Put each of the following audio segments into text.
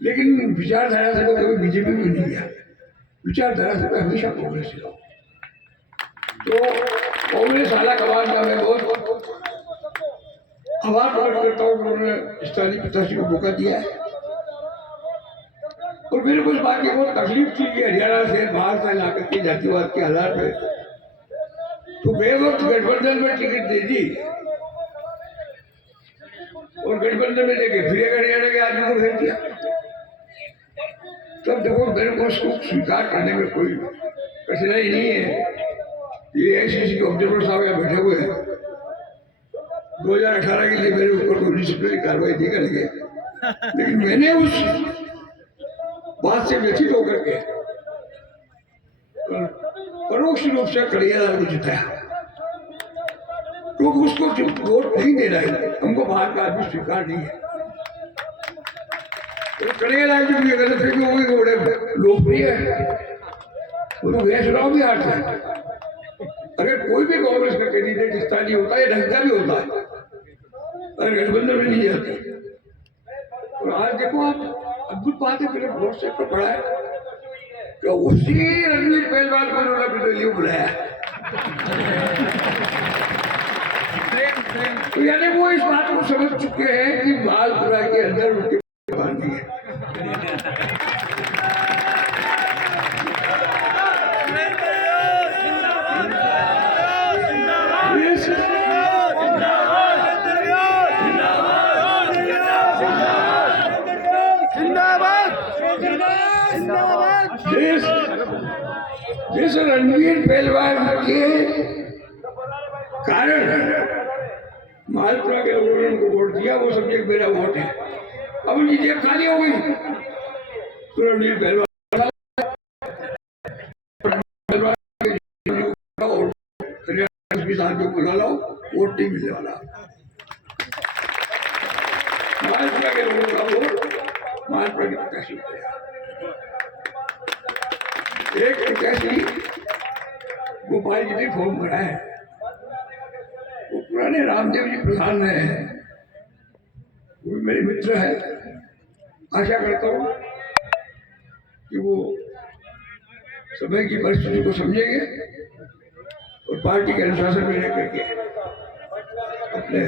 लेकिन विचारधारा से मैं कभी बीजेपी में नहीं गया, विचारधारा से मैं हमेशा कांग्रेस से रहा। तो कांग्रेस आला कमान का मैं बहुत आभार प्रकट करता हूँ, उन्होंने स्थानीय प्रत्याशी को मौका दिया है। और मेरे को इस बात की बहुत तकलीफ थी कि हरियाणा से बाहर से लाकर के जातिवाद के हालात में तो बे वक्त गठबंधन में टिकट दे दी और गठबंधन में देखे फिर हरियाणा के आदमी को भेज दिया। तब देखो मेरे को उसको स्वीकार करने में कोई कठिनाई नहीं है। ये ऐसी के ऑब्जर्वर साहब यहाँ बैठे हुए हैं, 2018 के लिए मेरे ऊपर कोई डिसिप्लिनरी कार्रवाई नहीं करेंगे, लेकिन मैंने उस बात से व्यथित होकर के परोक्ष रूप से कड़ियालाल को जिताया, क्योंकि उसको जो वोट नहीं देना है, हमको बाहर का आदमी स्वीकार नहीं है। तो कड़ियालाल जो भी गलत है कि वो बड़े लोकप्रिय है, वो तो गैस चुनाव भी हारता है। अगर कोई भी कांग्रेस का कैंडिडेट स्थानीय होता है, ढंग का भी होता है, अगर गठबंधन में नहीं जाती। और आज देखो आप अद्भुत बात है, मेरे व्हाट्सएप पर पढ़ा है कि उसी रणवीर पहलवान को उन्होंने अपने लिए बुलाया। तो यानी वो इस बात को समझ चुके हैं कि मालपुरा के अंदर उनके बांधी है। जिस रणवीर पहलवान के कारण मालपुरा के लोगों ने उनको वोट दिया, वो समझे मेरा वोट है। अब उनकी जेब खाली हो गई तो रणवीर पहलवान बुला लो, वोट नहीं मिलने वाला। मालपुरा के लोगों का वोट मालपुरा के प्रत्याशी को गया। एक प्रत्याशी गोपाल जी ने फॉर्म भरा है, वो पुराने रामदेव जी प्रधान है, वो मेरे मित्र है। आशा करता हूँ कि वो समय की परिस्थिति को समझेंगे और पार्टी के अनुशासन में लेकर के अपने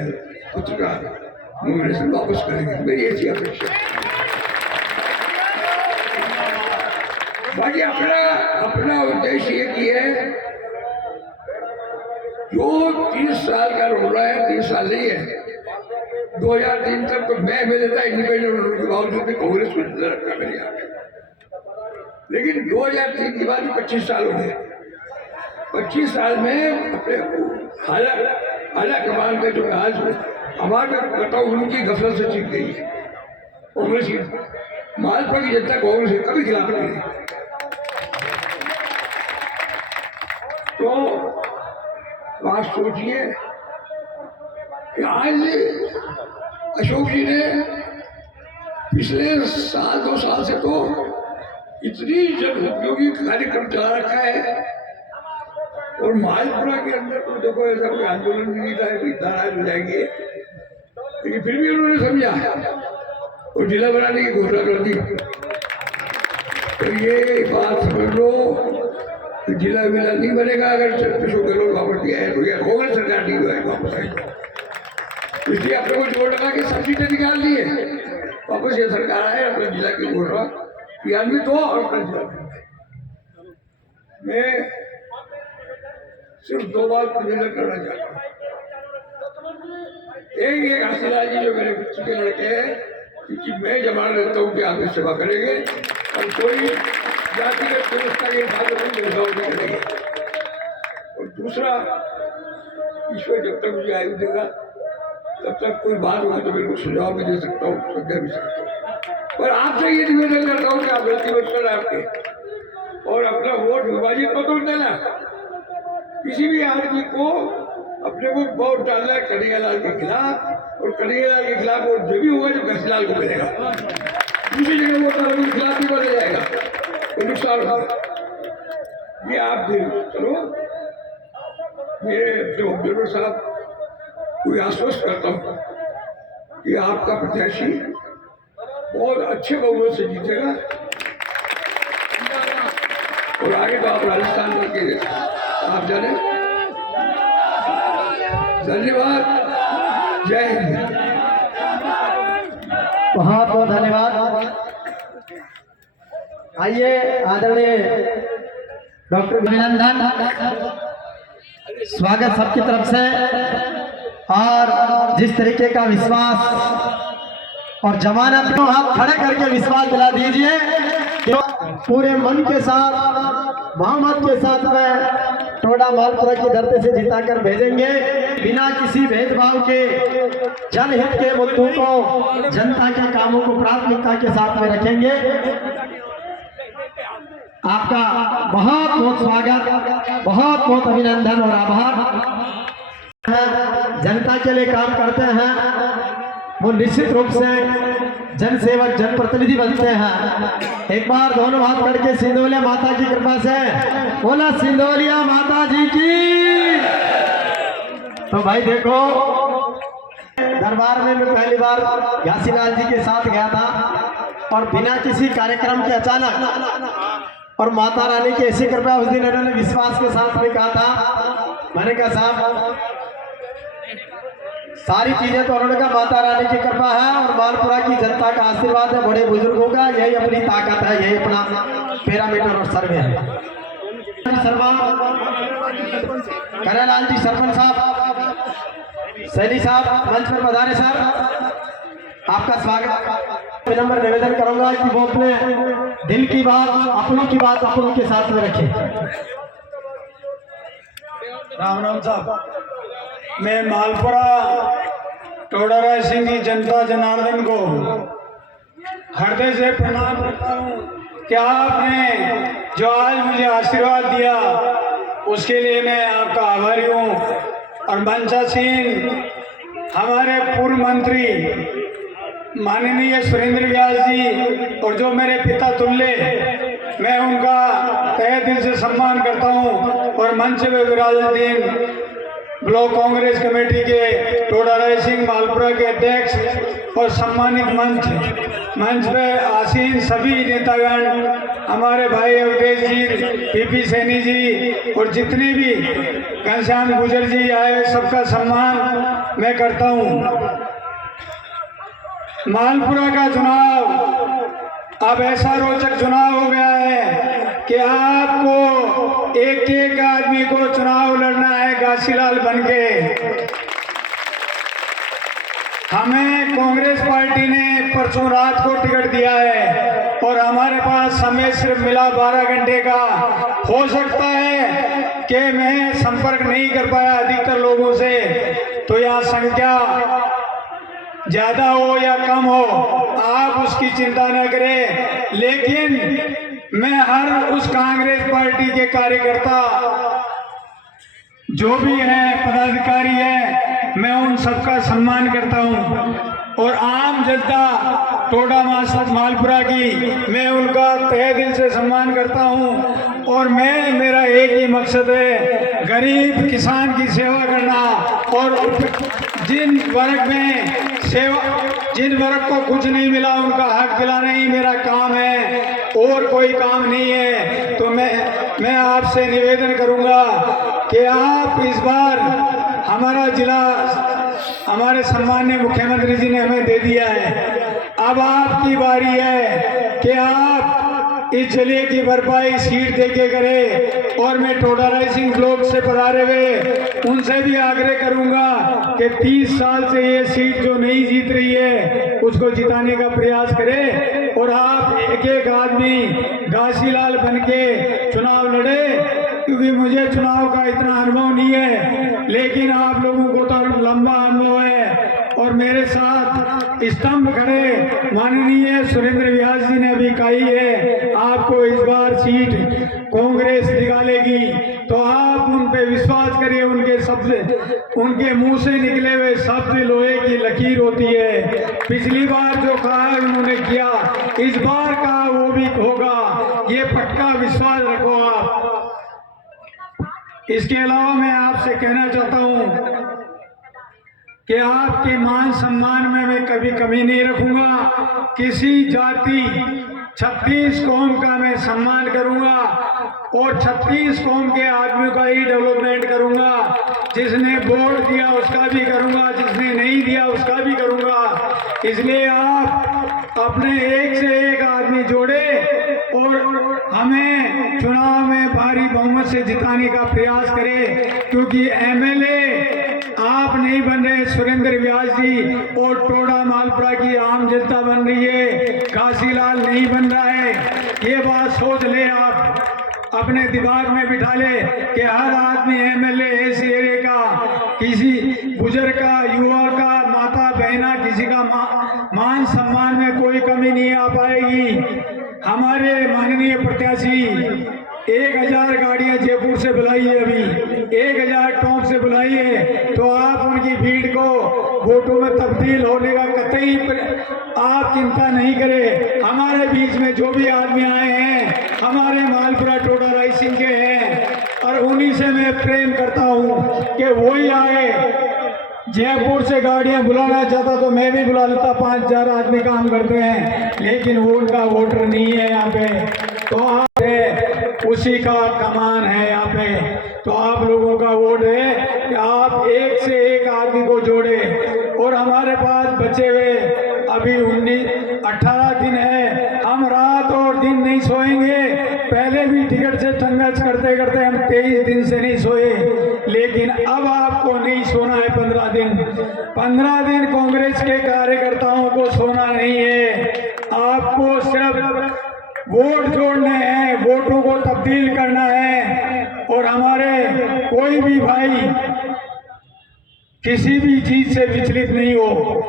पुत्र का नॉमिनेशन वापस करेंगे, मेरी ऐसी अपेक्षा है। बाकी अपना उद्देश्य ये की है, जो 30 साल का रोल रहा है, 30 साल नहीं है, 2003 तक तो मैं मिले था इंडिपेंडेंट होने के बावजूद भी कांग्रेस को जिंदा रखा मेरे यहाँ पे। लेकिन 2003 के बाद 25 साल हो गए। 25 साल में अपने हालात कमान में जो आज हमारे बताओ उनकी गफलत से चीख गई है कांग्रेस की। मालपुरा की जनता कांग्रेस के कभी खिलाफ नहीं रही। तो बात सोचिए कि आज अशोक जी ने पिछले 2 साल से तो इतनी जन उपयोगी कार्यक्रम चला रखा है, और मालपुरा के अंदर तो देखो ऐसा कोई आंदोलन नहीं था कि नाराज हो जाएंगे, लेकिन फिर भी उन्होंने समझा और जिला बनाने की घोषणा कर दी। तो ये बात समझ लो कि जिला विला नहीं बनेगा अगर अशोक गहलोत वापस दिया है तो, यह कांग्रेस सरकार नहीं हुआ है वापस आई। इसलिए अपने को जोड़ लगा के सब सीटें निकाल दी है, वापस ये सरकार आए, अपने जिला की घोषणा क्रियान्वित हो और अपना जिला। मैं सिर्फ 2 बात निवेदन करना चाहता हूँ। एक हंसीलाल जी जो मेरे बच्चे के लड़के हैं, क्योंकि मैं जमान रहता हूँ कि आप इस सेवा करेंगे और कोई जातिगत व्यवस्था के हिसाब से भेदभाव नहीं करेंगे। और दूसरा, ईश्वर जब तक मुझे आयु देगा तब तक कोई बात होगी तो मेरे को सुझाव भी दे सकता हूँ, समझा भी सकता हूँ। पर आपसे ये निवेदन करता हूँ कि आप गलती मत करना आपके, और अपना वोट विभाजित मत कर देना। किसी भी आदमी को अपने को वोट डालना है कन्हैयालाल के खिलाफ, और कन्हैयालाल के खिलाफ वोट जो भी होगा जो घसीलाल को मिलेगा, दूसरी जगह वोट डालने के खिलाफ भी बदल जाएगा तो नुकसान होगा। ये आप भी चलो, मेरे जो ऑब्जर्वर साहब को आश्वस्त करता हूँ कि आपका प्रत्याशी बहुत अच्छे बहुमत से जीतेगा और आगे तो आप राजस्थान में के आप जाने। धन्यवाद, जय हिंद। बहुत बहुत धन्यवाद। आइए आदरणीय डॉक्टर अभिनंदन, स्वागत सबकी तरफ से। और जिस तरीके का विश्वास और जमानत को हाथ खड़े करके विश्वास दिला दीजिए कि पूरे मन के साथ मोहम्मद के साथ में टोडा मालपुरा की धरती से जिताकर भेजेंगे, बिना किसी भेदभाव के जनहित के मुद्दों को, जनता के कामों को प्राथमिकता के साथ में रखेंगे। आपका बहुत बहुत स्वागत, बहुत बहुत अभिनंदन और आभार। जनता के लिए काम करते हैं वो निश्चित रूप से जनसेवक जनप्रतिनिधि बनते हैं। एक बार दोनों हाथ करके सिंदौलिया माता की कृपा से बोला सिंदौलिया माता जी की। तो भाई देखो, दरबार में मैं पहली बार घासीलाल जी के साथ गया था और बिना किसी कार्यक्रम के अचानक, और माता रानी की ऐसी कृपा, उस दिन इन्होंने विश्वास के साथ में कहा था। मैंने कहा साहब सारी चीजें तो उन्होंने कहा माता रानी की कृपा है और मालपुरा की जनता का आशीर्वाद है, बड़े बुजुर्गों का, यही अपनी ताकत है, यही अपना पैरामीटर और सर्वे है। करेलाल जी सरपंच साहब, सैनी साहब मंच पर पधारे सर, आपका स्वागत। नंबर निवेदन करूंगा कि वो अपने दिल की बात, अपनों की बात अपनों के साथ में रखें। राम राम साहब, मैं मालपुरा टोडा रायसिंह की जनता जनार्दन को हृदय से प्रणाम करता हूँ कि आपने जो आज मुझे आशीर्वाद दिया उसके लिए मैं आपका आभारी हूँ। और मंचासीन हमारे पूर्व मंत्री माननीय सुरेंद्र व्यास जी और जो मेरे पिता तुल्य, मैं उनका तहे दिल से सम्मान करता हूँ। और मंच में विराजमान ब्लॉक कांग्रेस कमेटी के टोडा रायसिंह मालपुरा के अध्यक्ष और सम्मानित मंच पे आसीन सभी नेतागण, हमारे भाई अवधेश जी, पीपी सैनी जी और जितने भी घनश्याम गुजर जी आए, सबका सम्मान मैं करता हूँ। मालपुरा का चुनाव अब ऐसा रोचक चुनाव हो गया है कि आपको एक एक आदमी को चुनाव लड़ना है घासीलाल बनके। हमें कांग्रेस पार्टी ने परसों रात को टिकट दिया है और हमारे पास समय सिर्फ मिला 12 घंटे का। हो सकता है कि मैं संपर्क नहीं कर पाया अधिकतर लोगों से, तो यहाँ संख्या ज्यादा हो या कम हो आप उसकी चिंता न करें, लेकिन मैं हर उस कांग्रेस पार्टी के कार्यकर्ता जो भी है, पदाधिकारी है, मैं उन सबका सम्मान करता हूं। और आम जनता टोडा मालपुरा की मैं उनका तहे दिल से सम्मान करता हूं। और मेरा एक ही मकसद है, गरीब किसान की सेवा करना। और जिन वर्ग को कुछ नहीं मिला उनका हक दिलाना ही मेरा काम है, और कोई काम नहीं है। तो मैं आपसे निवेदन करूंगा कि आप इस बार हमारा जिला हमारे सम्माननीय मुख्यमंत्री जी ने हमें दे दिया है, अब आपकी बारी है कि आप इस जलिए की भरपाई सीट देके करें। और मैं टोडा रायसिंह ब्लॉक से पधारे हुए उनसे भी आग्रह करूंगा कि 30 साल से ये सीट जो नहीं जीत रही है उसको जिताने का प्रयास करें। और आप एक एक आदमी घासीलाल बनके चुनाव लड़े, क्योंकि मुझे चुनाव का इतना अनुभव नहीं है, लेकिन आप लोगों को तो लंबा अनुभव है। और मेरे साथ स्तंभ खड़े माननीय सुरेंद्र व्यास जी ने अभी कही है आपको इस बार सीट कांग्रेस निकालेगी, तो आप उन पे विश्वास करिए। उनके शब्द, उनके मुंह से निकले हुए शब्द लोहे की लकीर होती है। पिछली बार जो कहा है उन्होंने किया, इस बार का वो भी होगा, ये पक्का विश्वास रखो आप। इसके अलावा मैं आपसे कहना चाहता हूं कि आपके मान सम्मान में मैं कभी कमी नहीं रखूंगा। किसी जाति 36 कौम का मैं सम्मान करूंगा और 36 कौम के आदमियों का ही डेवलपमेंट करूंगा। जिसने वोट दिया उसका भी करूंगा, जिसने नहीं दिया उसका भी करूंगा। इसलिए आप अपने एक से एक आदमी जोड़े और हमें चुनाव में भारी बहुमत से जिताने का प्रयास करें, क्योंकि एमएलए आप नहीं बन रहे, सुरेंद्र व्यास जी और टोडा मालपुरा की आम जनता बन रही है, काशीलाल नहीं बन रहा है। ये बात सोच ले, आप अपने दिमाग में बिठा ले कि हर आदमी एमएलए इस एरिया का, किसी बुजुर्ग का, युवा का, माता बहना, किसी का मान सम्मान में कोई कमी नहीं आ पाएगी। हमारे माननीय प्रत्याशी 1000 गाड़ियां जयपुर से बुलाई है, अभी 1000 टॉप से बुलाई है, तो आप उनकी भीड़ को वोटों में तब्दील होने का कतई आप चिंता नहीं करें। हमारे बीच में जो भी आदमी आए हैं हमारे मालपुरा टोडा रायसिंह के हैं और उन्हीं से मैं प्रेम करता हूं कि वही आए। जयपुर से गाड़ियां बुलाना चाहता तो मैं भी बुला लेता, 5000 आदमी काम करते हैं, लेकिन वो उनका वोटर नहीं है यहाँ पे, तो आप उसी का कमान है यहाँ पे। तो आप लोगों का वोट है कि आप एक से एक आदमी को जोड़े। और हमारे पास बचे हुए अभी 18 दिन है, हम रात और दिन नहीं सोएंगे। पहले भी टिकट से संघर्ष करते करते हम 23 दिन से नहीं सोए, लेकिन अब आपको नहीं सोना है। 15 दिन कांग्रेस के कार्यकर्ताओं को सोना नहीं है। आपको सिर्फ वोट जोड़ने हैं, वोटों को तब्दील करना है। और हमारे कोई भी भाई किसी भी चीज से विचलित नहीं हो।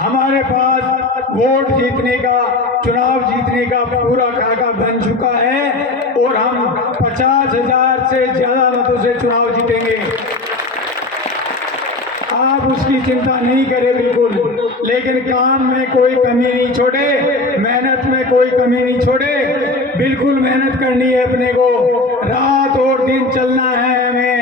हमारे पास वोट जीतने का, चुनाव जीतने का पूरा खाका बन चुका है और हम 50,000 से ज्यादा मतों से चुनाव जीतेंगे। आप उसकी चिंता नहीं करें बिल्कुल, लेकिन काम में कोई कमी नहीं छोड़े, मेहनत में कोई कमी नहीं छोड़े। बिल्कुल मेहनत करनी है अपने को, रात और दिन चलना है हमें,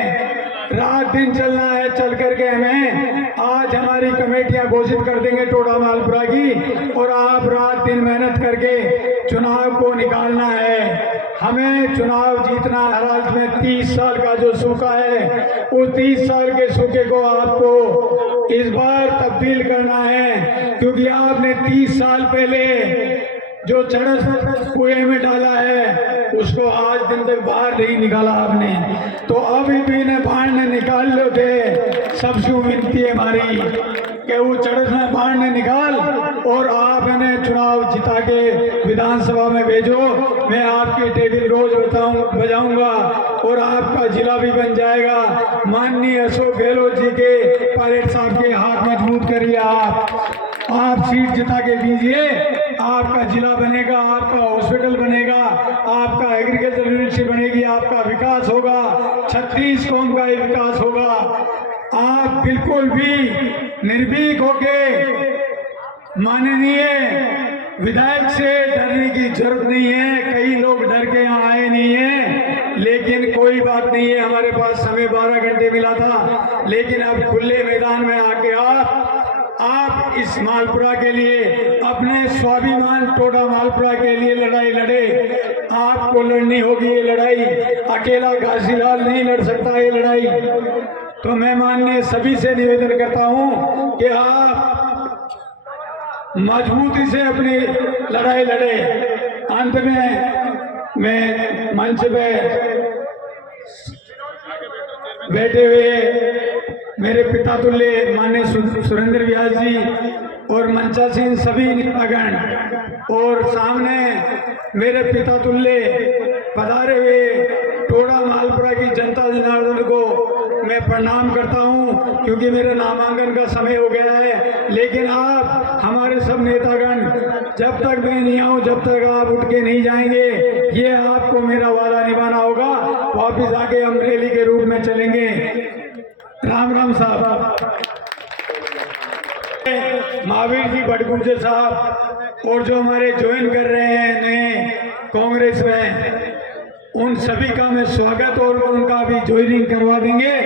रात दिन चलना है। चल करके हमें आज हमारी कमेटियां घोषित कर देंगे टोडा मालपुरा की, और आप रात दिन मेहनत करके चुनाव को निकालना है। हमें चुनाव जीतना हर हाल में। 30 साल का जो सूखा है, उस 30 साल के सूखे को आपको इस बार तब्दील करना है, क्योंकि आपने 30 साल पहले जो चरस कुएं में डाला है उसको आज दिन तक बाहर नहीं निकाला आपने। तो अभी भी ने बाढ़ ने निकाल लो थे। सबसे विनती है हमारी कि वो चरस में बाढ़ ने निकाल और आप इन्हें चुनाव जिता के विधानसभा में भेजो। मैं आपकी टेबल रोज बजाऊंगा और आपका जिला भी बन जाएगा। माननीय अशोक गहलोत जी के, पायलट साहब के हाथ मजबूत करिए। आप सीट जिता के दीजिए, आपका जिला बनेगा, आपका हॉस्पिटल बनेगा, आपका एग्रीकल्चर यूनिवर्सिटी बनेगी, आपका विकास होगा, 36 कौम का विकास होगा। आप बिल्कुल भी निर्भीक होके माननीय विधायक से डरने की जरूरत नहीं है। कई लोग डर के यहाँ आए नहीं हैं, लेकिन कोई बात नहीं है। हमारे पास समय 12 घंटे मिला था, लेकिन अब खुले मैदान में आके आप इस मालपुरा के लिए, अपने स्वाभिमान टोडा मालपुरा के लिए लड़ाई लड़े। आपको लड़नी होगी ये लड़ाई, अकेला काशीलाल नहीं लड़ सकता ये लड़ाई। तो मैं माननीय सभी से निवेदन करता हूं कि आप मजबूती से अपनी लड़ाई लड़े। अंत में मैं मंच पे बैठे हुए मेरे पिता तुल्य माननीय सुरेंद्र व्यास जी और मंचा सिंह सभी नेतागण, और सामने मेरे पिता तुल्य पधारे हुए टोडा मालपुरा की जनता जनार्दन को मैं प्रणाम करता हूं, क्योंकि मेरे नामांकन का समय हो गया है। लेकिन आप हमारे सब नेतागण, जब तक मैं नहीं आऊं, जब तक आप उठ के नहीं जाएंगे, ये आपको मेरा वादा निभाना होगा। वापिस आके हम रैली के रूप में चलेंगे। राम राम साहब, महावीर जी भटगुंजे साहब और जो हमारे ज्वाइन कर रहे हैं नए कांग्रेस में, उन सभी का मैं स्वागत और उनका भी ज्वाइनिंग करवा देंगे।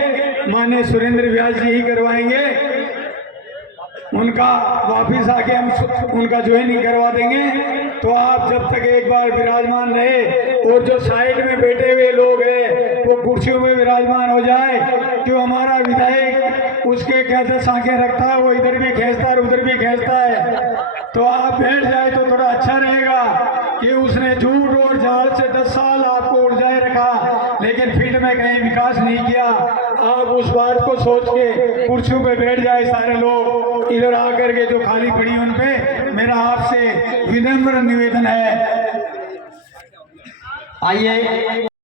माननीय सुरेंद्र व्यास जी ही करवाएंगे। उनका वापिस आके हम उनका ज्वाइनिंग करवा देंगे। तो आप जब तक एक बार विराजमान रहे और जो साइड में बैठे हुए लोग हैं वो कुर्सियों में विराजमान हो जाए। जो हमारा विधायक उसके क्या आंखें रखता है, वो इधर भी खींचता है उधर भी खींचता है। तो आप बैठ जाए तो थोड़ा अच्छा रहेगा कि उसने झूठ और जाल से 10 साल आपको उलझाए रखा, लेकिन फील्ड में कहीं विकास नहीं किया। आप उस बात को सोच के कुर्सियों पे बैठ जाए सारे लोग, इधर आकर के जो खाली पड़ी उन पे मेरा आपसे विनम्र निवेदन है। आइए